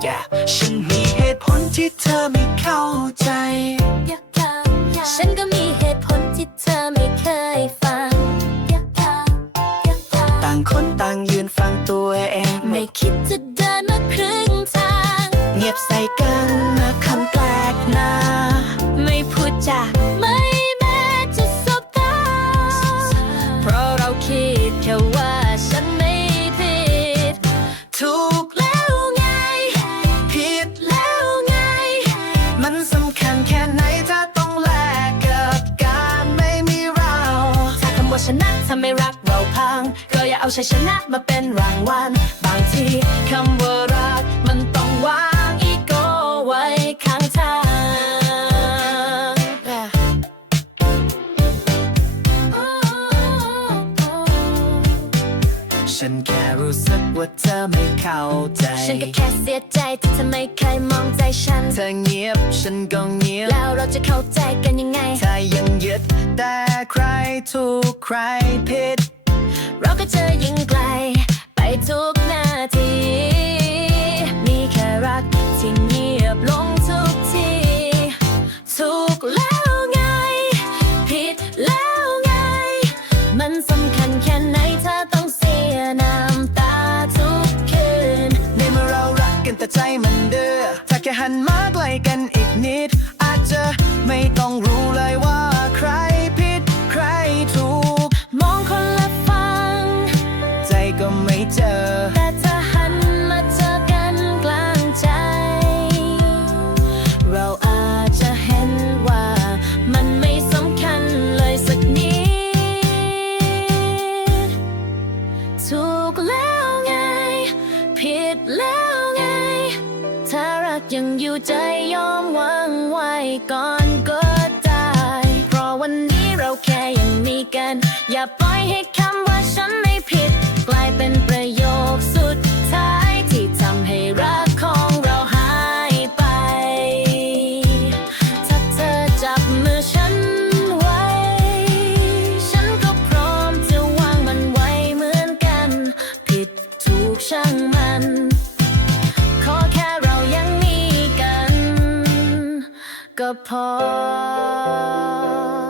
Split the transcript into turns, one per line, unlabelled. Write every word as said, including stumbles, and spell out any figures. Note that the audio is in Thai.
gap ฉันมีเหตุผลที่เธอไม่เข้าใจ
ฉันก็มีเหตุผลที่เธอไม่เคยฟัง
ต่างคนต่างยืนฟังตัวเอง
ไม่คิดจะเดินมาครึ่งทาง
เงียบใส่กันนะคำแปลกหน้า
ไม่พูดจาไม่แม้จะสบตาเพราะเราคิดแค่ว่าฉันไม่ผิด
ถูกแล้วไงผิดแล้วไงมันสำคัญแค่ไหนถ้าต้องแลกกับการไม่มีเรา
ถ้าคำว่าชนะทำให้รักเราพังก็อย่าเอาชัยชนะมาเป็นรางวัลบางทีคำว่ารักมันต้องวางอีโก้ไว้ข้างทาง
ฉันแค่รู้สึกว่าเธอไม่เข้าใจ
ฉันก็แค่เสียใจที่เธอไม่เคยมองใจฉัน
เธอเงียบฉันก็เงียบ
แล้วเราจะเข้าใจกันยังไง
ถ้ายังยึดแต่ใครถูกใครผิด
เราก็จะยิ่งไกลไปทุกนาทีมีแค่รักที่เงียบลงทุกทีถูกแล้วไงผิดแล้วไงมันสำคัญแค่ไหนถ้าต้องเสียน้ำตาทุกคืน
ในเมื่อเรารักกันแต่ใจมันเด้อถ้าแค่หันมาใกล้กันอีกนิดอาจจะไม่ต้องรู้เลยว่าใครผิดใครถูก
มองคนละฝั่ง
ใจก็ไม่เจอ
แต่ถ้าหันมาเจอกันกลางใจเราอาจจะเห็นว่ามันไม่สำคัญเลยสักนิดถูกแล้วไงผิดแล้วไงถ้ารักยังอยู่ใจยอมวางไว้ก่อนก็ได้เพราะวันนี้เราแค่ยังมีกันอย่าปล่อยให้คำว่าฉันไม่ผิดกลายเป็นประโยคสุดท้ายที่ทำให้รักของเราหายไปถ้าเธอจับมือฉันไว้ฉันก็พร้อมจะวางมันไว้เหมือนกันผิดถูกช่างมันขอแค่เรายังมีกันก็พอ